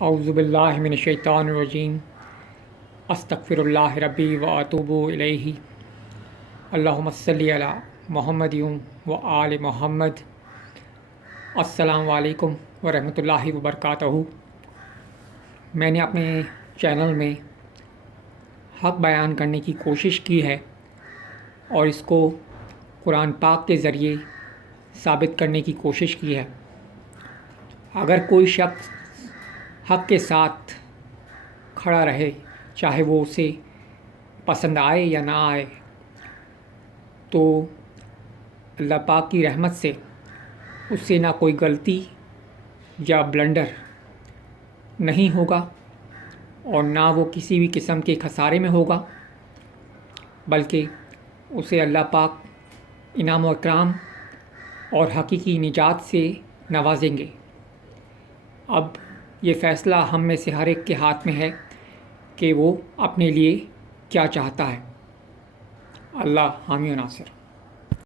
اعوذ باللہ من الشیطان الرجیم استغفر اللہ ربی و اتوب الیہ اللہم صلی علی محمد و آل محمد۔ السلام علیکم ورحمۃ اللہ وبرکاتہ۔ میں نے اپنے چینل میں حق بیان کرنے کی کوشش کی ہے اور اس کو قرآن پاک کے ذریعے ثابت کرنے کی کوشش کی ہے۔ اگر کوئی شخص حق کے ساتھ کھڑا رہے، چاہے وہ اسے پسند آئے یا نہ آئے، تو اللہ پاک کی رحمت سے اس سے نہ کوئی غلطی یا بلنڈر نہیں ہوگا اور نہ وہ کسی بھی قسم کے خسارے میں ہوگا، بلکہ اسے اللہ پاک انعام و اکرام اور حقیقی نجات سے نوازیں گے۔ اب یہ فیصلہ ہم میں سے ہر ایک کے ہاتھ میں ہے کہ وہ اپنے لیے کیا چاہتا ہے۔ اللہ حامی و ناصر۔